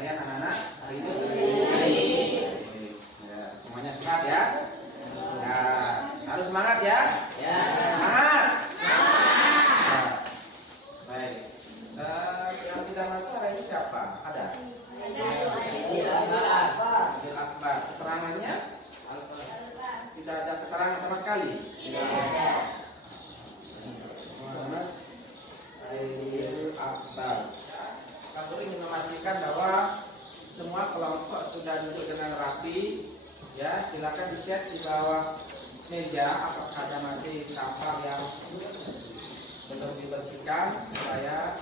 kalian anak-anak hari ini? Ya, semuanya sehat ya? Ya, harus semangat ya? Semangat! Ya. Baik. Yang tidak masuk hari ini siapa? Ada? Adil Akbar. Keterangannya? Tidak ada keterangan sama sekali. Tidak ada. Adil Akbar. Kami ingin memastikan bahwa semua kelompok sudah duduk dengan rapi. Ya, silakan dicek di bawah meja apakah ada masih sampah yang belum dibersihkan supaya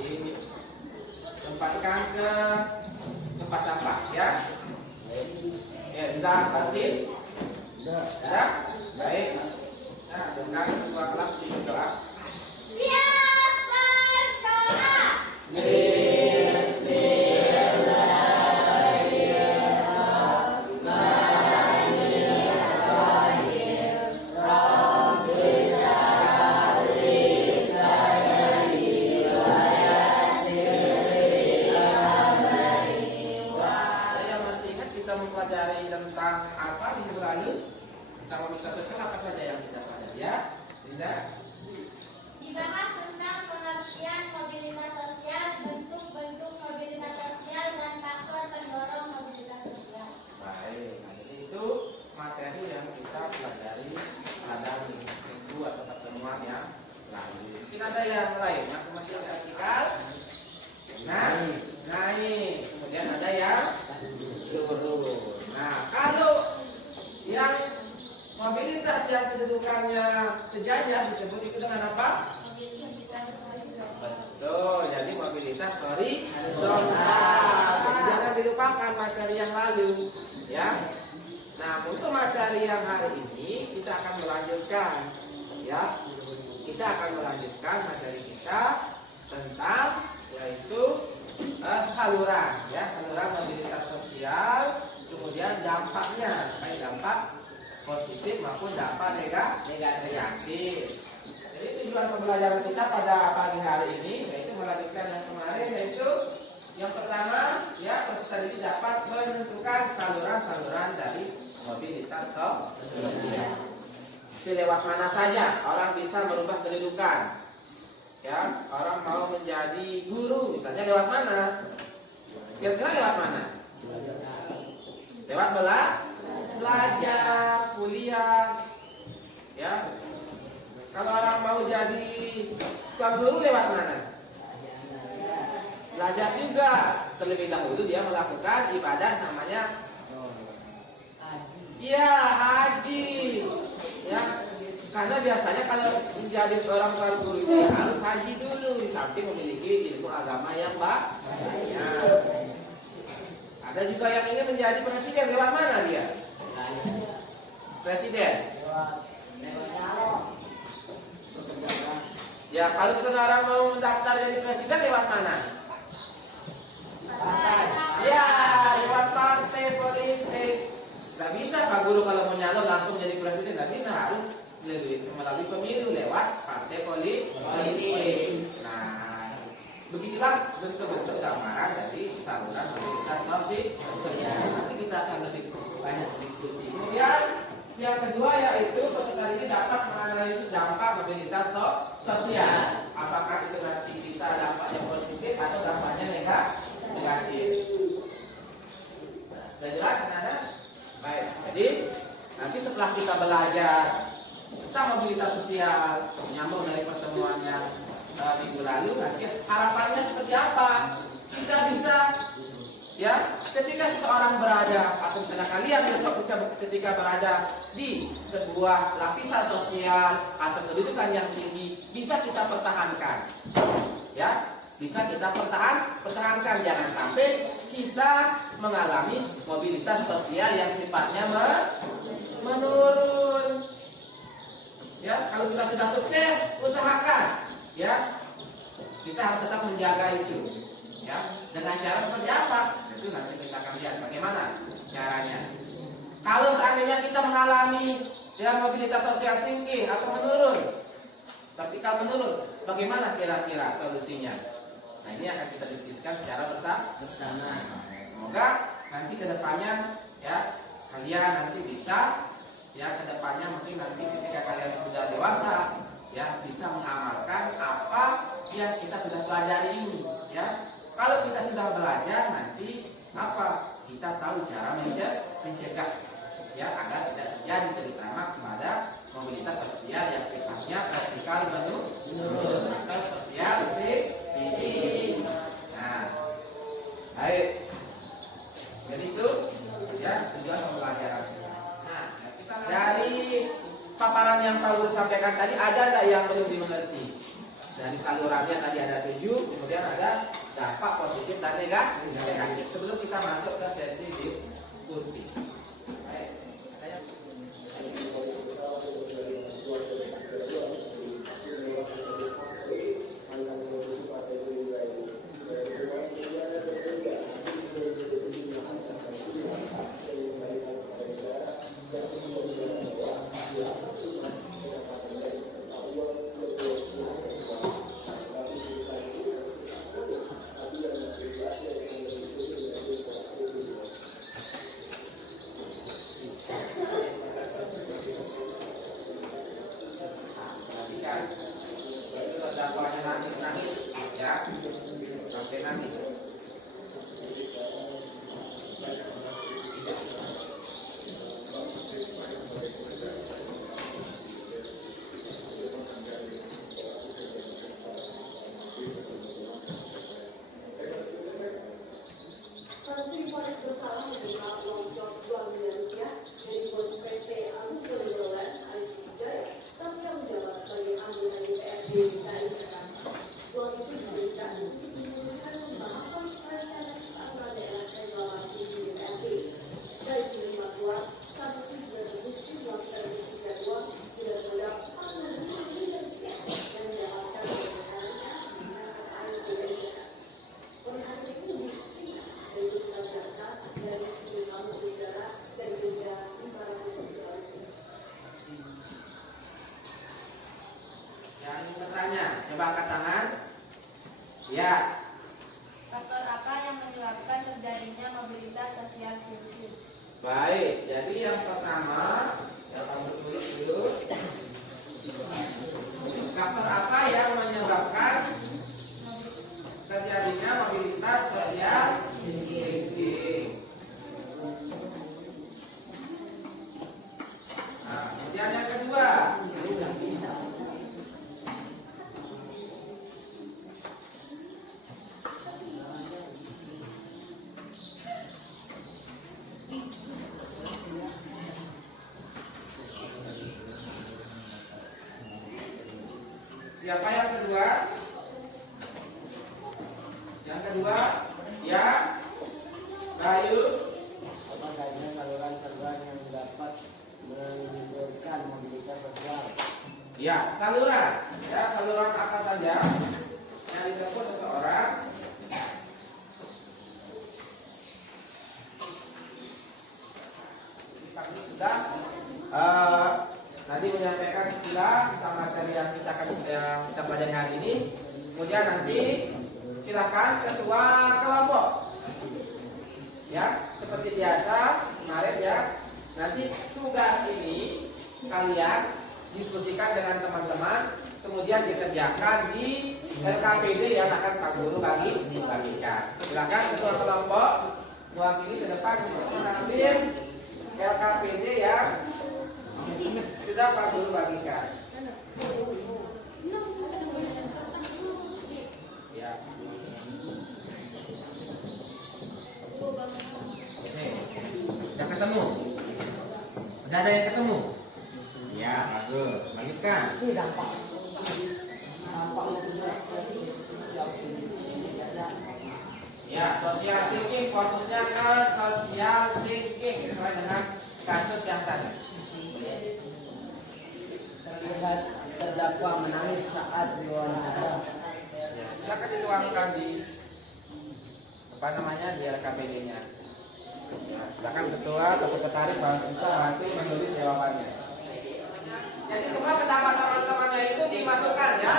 ditempatkan ke tempat sampah ya. Ya, sudah bersih? Sudah? Baik. Nah, sekarang ketua kelas berdoa. Siap berdoa. Mempelajari tentang apa minggu lalu tentang mobilitas sosial apa saja yang kita pelajari ya, Linda? Dibahas tentang pengertian mobilitas sosial, bentuk-bentuk mobilitas sosial dan faktor pendorong mobilitas sosial. Baik, nah itu materi yang kita pelajari pada minggu atau pertemuan yang lalu. Mungkin ada yang lain yang masih vertikal, naik, kemudian ada yang turun. Nah, kalau yang mobilitas yang kedudukannya sejajar disebut itu dengan apa? Betul, jadi mobilitas horizontal. Jadi jangan dilupakan materi yang lalu, ya. Nah, untuk materi yang hari ini kita akan melanjutkan, ya. Kita akan melanjutkan materi kita tentang yaitu saluran, ya, saluran mobilitas sosial. Kemudian dampaknya, baik dampak positif maupun dampak negatif. Jadi tujuan pembelajaran kita pada pagi hari ini yaitu melanjutkan yang kemarin, yaitu yang pertama, ya, peserta didik dapat menentukan saluran-saluran dari mobilitas sosial. Jadi lewat mana saja orang bisa merubah kedudukan. Ya, orang mau menjadi guru, misalnya lewat mana? Kira-kira lewat mana? Lewat belajar, kuliah, ya. Kalau orang mau jadi tukang guru lewat mana? Belajar juga. Terlebih dahulu dia melakukan ibadah namanya haji, ya. Karena biasanya kalau menjadi orang tukang guru itu ya harus haji dulu, di samping memiliki ilmu agama yang banyak. Ada juga yang ingin menjadi presiden, lewat mana dia? Presiden. Ya, kalau misalnya orang mau mendaftar jadi presiden lewat mana? Ya, lewat partai politik. Gak bisa Pak Guru kalau mau nyalon langsung jadi presiden, gak bisa, harus melalui pemilu lewat partai politik. Nah, begitulah bentuk-bentuk gambaran dari saluran mobilitas sosial. Nanti kita akan lebih banyak diskusi. Kemudian yang kedua yaitu peserta didik dapat menganalisis dampak mobilitas sosial. Apakah itu nanti bisa dampaknya positif atau dampaknya negatif. Sudah jelas anak-anak? Baik. Jadi nanti setelah kita belajar tentang mobilitas sosial, menyambung dari pertemuan yang minggu lalu, nanti harapannya seperti apa? Kita bisa, ya, ketika seseorang berada atau misalnya kalian besok ketika berada di sebuah lapisan sosial atau kedudukan yang tinggi, bisa kita pertahankan, ya, bisa kita pertahankan. Jangan sampai kita mengalami mobilitas sosial yang sifatnya menurun. Ya, kalau kita sudah sukses, usahakan, ya, kita harus tetap menjaga itu, ya. Dengan cara seperti apa? Itu nanti kita akan lihat bagaimana caranya. Kalau seandainya kita mengalami mobilitas sosial sinking atau menurun, ketika menurun, bagaimana kira-kira solusinya? Nah, ini akan kita diskusikan secara bersama. Semoga nanti kedepannya ya kalian nanti bisa ya kedepannya mungkin nanti ketika kalian sudah dewasa ya bisa mengamalkan apa yang kita sudah pelajari ini ya. Kalau kita sudah belajar nanti apa kita tahu cara mencegah ya agar tidak terjadi terutama kepada mobilitas sosial yang sifatnya vertikal menurun atau sosial fisik. Nah, baik. Jadi itu ya tujuan pembelajaran. Nah, kita dari paparan yang Pak Guru sampaikan tadi ada nggak yang belum dimengerti? Dari salurannya tadi ada 7, kemudian ada dampak positif dan negatif. Sebelum kita masuk ke sesi diskusi. Nangis ya sampai nangis. Sanksi vonis bersalah menerima uang suap 2 miliar rupiah dari bos PT Agung Podomoro Ais Wijaya saat ia menjabat sebagai anggota DPRD DKI Jakarta. Uang itu diberikan untuk memuluskan pembahasan rancangan peraturan daerah reklamasi di DPRD. Dari penerima suap, sanksi juga terbukti melakukan pencucian uang dengan modal 45 miliar rupiah yang didapatkan oleh rekan-rekan dinas terkait DKI. Oleh karena itu, dari jasa dari sejumlah negara dan juga 500 negara. Yang ingin bertanya, coba angkat tangan. Ya. Faktor apa yang menyebabkan terjadinya mobilitas sosial sirkuit? Baik, jadi yang pertama ya kamu tulis dulu. Faktor apa yang menyebabkan terjadinya mobilitas sosial sirkuit? Nah, kemudian yang kedua. Siapa yang kedua? Yang kedua, ya, Bayu. Apa saja saluran-saluran yang dapat menimbulkan mobilitas sosial? Ya, saluran. Ya, saluran apa saja yang ditempuh seseorang? Pak Guru sudah tadi menyampaikan sekilas tentang materi yang kita pelajari hari ini. Kemudian nanti silakan ketua kelompok. Ya, seperti biasa kemarin ya. Nanti tugas ini kalian diskusikan dengan teman-teman, kemudian dikerjakan di LKPD yang akan Pak Guru bagikan. Silakan ketua kelompok mewakili ke depan untuk mengambil LKPD yang sudah Pak Guru bagikan. Ya. Sudah ketemu? Sudah ada yang ketemu? Ya, bagus. Lanjutkan. Ini dampak mobilitas sosial Ya, social thinking, fokusnya ke social thinking sesuai dengan kasus yang tadi. terlihat terdakwa menangis saat diwawancara. Ya, silakan dituangkan di apa namanya di LKPD-nya. Ya, silakan ketua atau sekretaris bisa bantu menulis jawabannya. Jadi semua pendapat teman-temannya itu dimasukkan ya.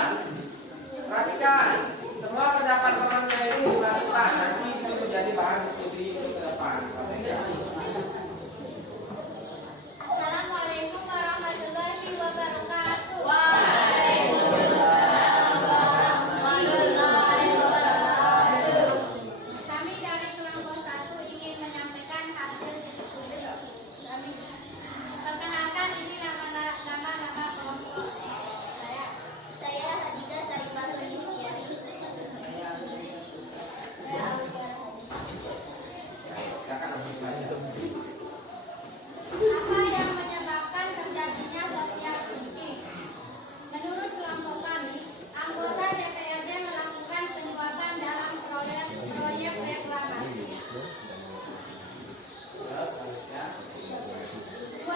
Perhatikan, semua semua pendapat temannya ini dimasukkan, nanti itu menjadi bahan diskusi ke depan. Assalamualaikum warahmatullahi wabarakatuh. Kami dari kelompok 1 ingin menyampaikan hasil diskusi kami. Perkenalkan, ini nama kelompok saya Hadijah Sarifatul Istiari. Apa yang menyebabkan terjadinya sosial thinking? Menurut kelompok kami, anggota DPRD melakukan penyuapan dalam proyek reklamasi. 2.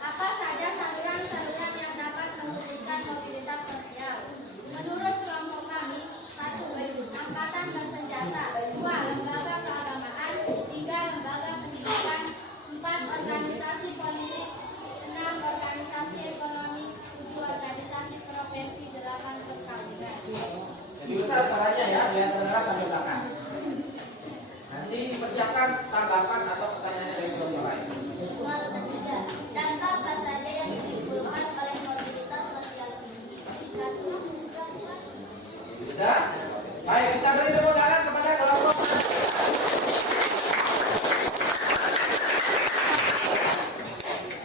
Apa saja saluran-saluran yang dapat mewujudkan mobilitas sosial? Menurut kelompok kami, 1. Angkatan bersenjata, 2. Lembaga keagamaan, 3. Lembaga pendidikan, 4. Organisasi politik, 6. Organisasi ekonomi, 7. Organisasi profesi, 8. Perkawinan. Jadi besar salahnya ya, biar terdengar sampai belakang. Nanti persiapkan tanggapan atau pertanyaan dari kelompok lain. Soal ketiga, dampak apa saja yang ditimbulkan oleh mobilitas sosial ini? 1. Sudah? Baik, kita beri tepuk tangan kepada kelompok.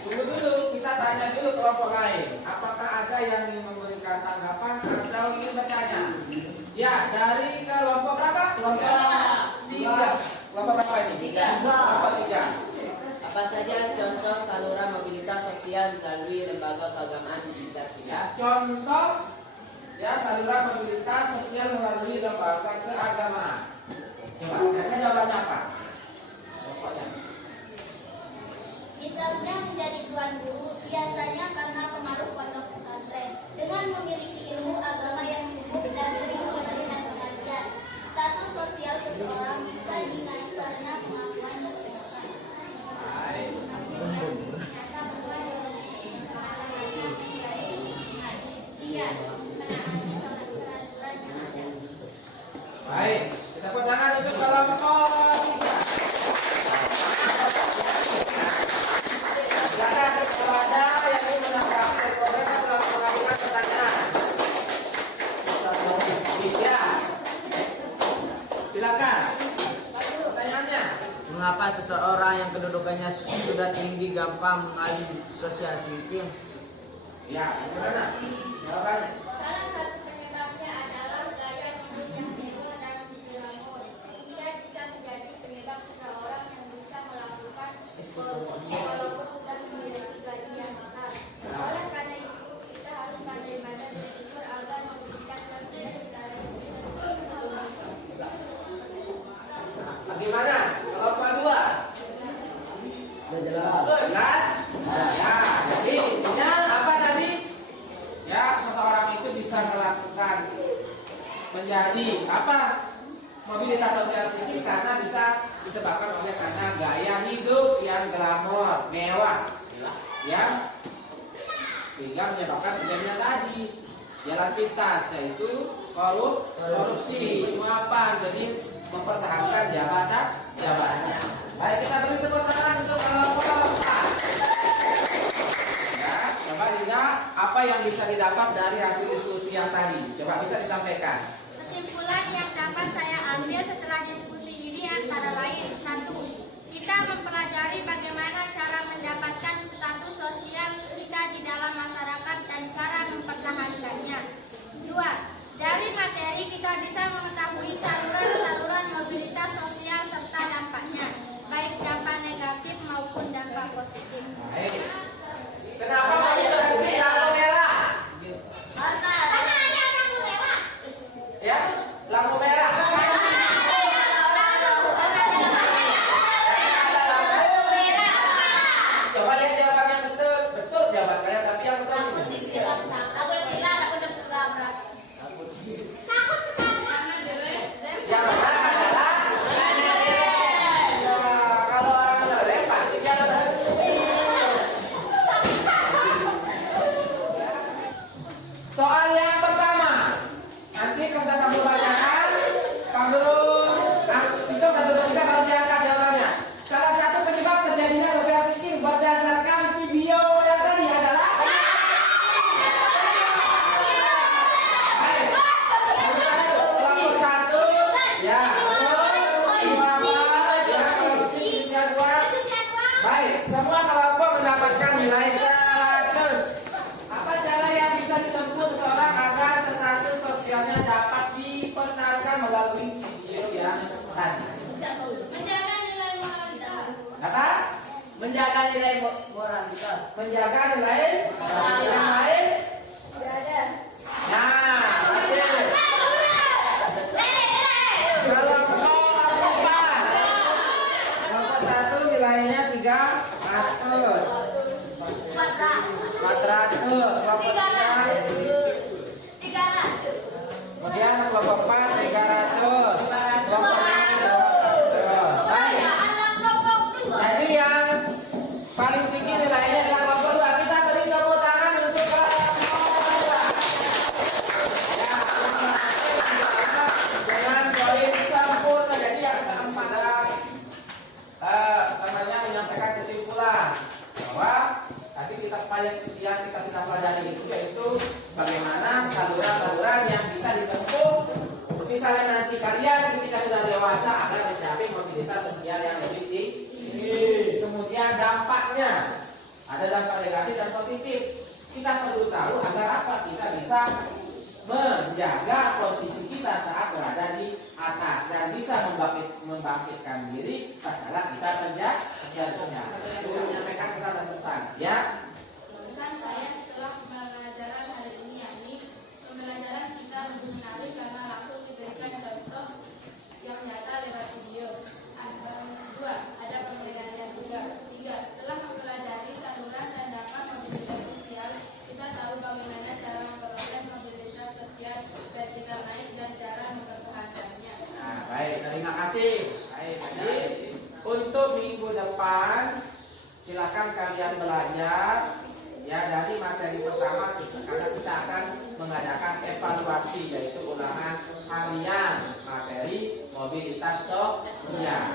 Tunggu dulu, kita tanya dulu kelompok lain. Apakah ada yang ingin memberikan tanggapan atau ingin bertanya? Ya, dari kelompok berapa? Kelompok 3. Kelompok berapa ini? 3. Kelompok 3. Apa saja contoh saluran mobilitas sosial melalui lembaga keagamaan di sekitar kita? Ya, contoh ya saluran mobilitas sosial melalui lembaga keagamaan. Coba, kira-kira jawabannya apa? Pokoknya. Misalnya menjadi tuan guru, biasanya karena pengaruh pondok pesantren. Dengan memiliki ilmu agama yang cukup dan sering memberikan pengajian, status sosial seseorang bisa dinaik karena pengakuan berpendapat. Baik. Iya. Baik, kita tepuk tangan untuk kelompok 3. Silakan kalau ada yang ingin menanggapi dari program atau mengajukan pertanyaan. Ya. Silakan. Pertanyaannya. Mengapa seseorang yang kedudukannya sudah tinggi gampang mengalami sosial thinking? Ya, gimana? Jawabannya. Salah satu penyebabnya adalah gaya hidup yang mewah dan diglamor. Dia bisa menjadi penyebab seseorang yang bisa melakukan walaupun sudah memiliki gaji yang mahal. Oleh karena itu, kita harus pandai-pandai bersyukur agar memberikan kerja secara Bagaimana? Kelompok 2. Sudah jelas. Jelas? Ya, jadi intinya apa tadi? Ya, seseorang itu bisa melakukan menjadi apa? Mobilitas sosial tinggi karena bisa disebabkan oleh karena gaya hidup yang glamor, mewah, ya, sehingga menyebabkan terjadinya tadi jalan pintas, yaitu korupsi, penyuapan, jadi mempertahankan jabatannya. Baik, kita beri tepuk tangan untuk kelompok 4. Ya, coba lihat apa yang bisa didapat dari hasil diskusi yang tadi. Coba bisa disampaikan. Kesimpulan yang dapat saya ambil setelah diskusi ini antara lain: 1. Kita mempelajari bagaimana cara mendapatkan status sosial kita di dalam masyarakat dan cara mempertahankannya. 2. Dari materi kita bisa mengetahui saluran-saluran mobilitas sosial serta dampaknya, baik dampak negatif maupun dampak positif. Baik. Kenapa pakai lampu merah? Karena ada lampu lewat. Ya, lampu merah. Coba lihat jawaban yang betul. Betul jawaban kalian, tapi yang betul ini. Aku bilang aku udah terlabrak. Takut Yang benar adalah menjaga nilai moralitas. Menjaga nilai yang lain. Tidak ada. Nah, oke. Kelompok 1 nilainya 300. 400. Kelompok 3. Kemudian kelompok 4 300. Kelompok 5 baik. Jadi yang paling tinggi nilainya adalah kelompok 2. Kita beri tepuk tangan untuk dengan poin sempurna. Jadi yang keempat adalah temannya menyampaikan kesimpulan bahwa tadi yang kita sudah pelajari itu yaitu bagaimana saluran-saluran yang bisa ditempuh misalnya nanti kalian ketika sudah dewasa agar mencapai mobilitas sosial yang lebih tinggi. Kemudian dampaknya ada dampak negatif dan positif. Kita perlu tahu agar apa kita bisa menjaga posisi kita saat berada di atas dan bisa membangkitkan diri tatkala kita terjatuh. Itu menyampaikan pesan dan pesan ya. Pesan saya setelah pembelajaran hari ini yakni pembelajaran kita lebih menarik karena langsung diberikan contoh yang nyata lewat video. Dua, ada penelitian juga. 3, setelah mempelajari saluran dan dampak mobilitas sosial, kita tahu bagaimana cara memperoleh mobilitas sosial vertikal naik dan cara mempertahankannya. Nah, baik, terima kasih. Baik, jadi untuk minggu depan silakan kalian belajar ya dari materi pertama karena kita akan mengadakan evaluasi yaitu ulangan harian materi mobilitas sosial.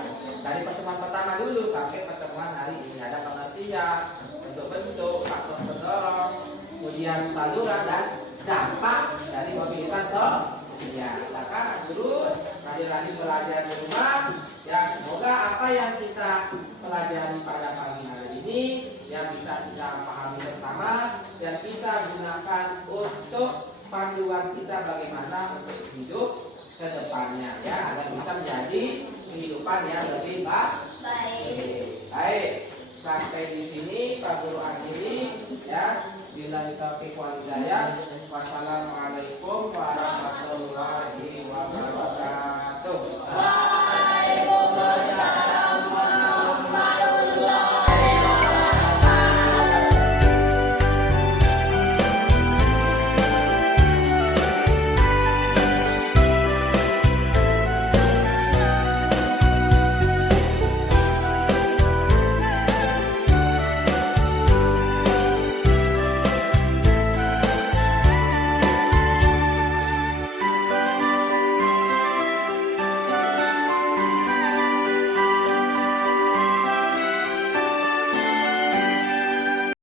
Dari pertemuan pertama dulu sampai pertemuan hari ini ada pengertian, bentuk-bentuk, faktor pendorong, kemudian saluran dan dampak dari mobilitas sosial. Silakan guru lagi belajar di rumah. Ya semoga apa yang kita pelajari pada pagi hari ini yang bisa kita pahami bersama dan kita gunakan untuk panduan kita bagaimana untuk hidup ke depannya ya agar bisa menjadi kehidupan yang lebih baik. Sampai di sini Pak Guru akhiri ya. Billahi taufiq wal hidayah. Wassalamualaikum warahmatullahi wabarakatuh.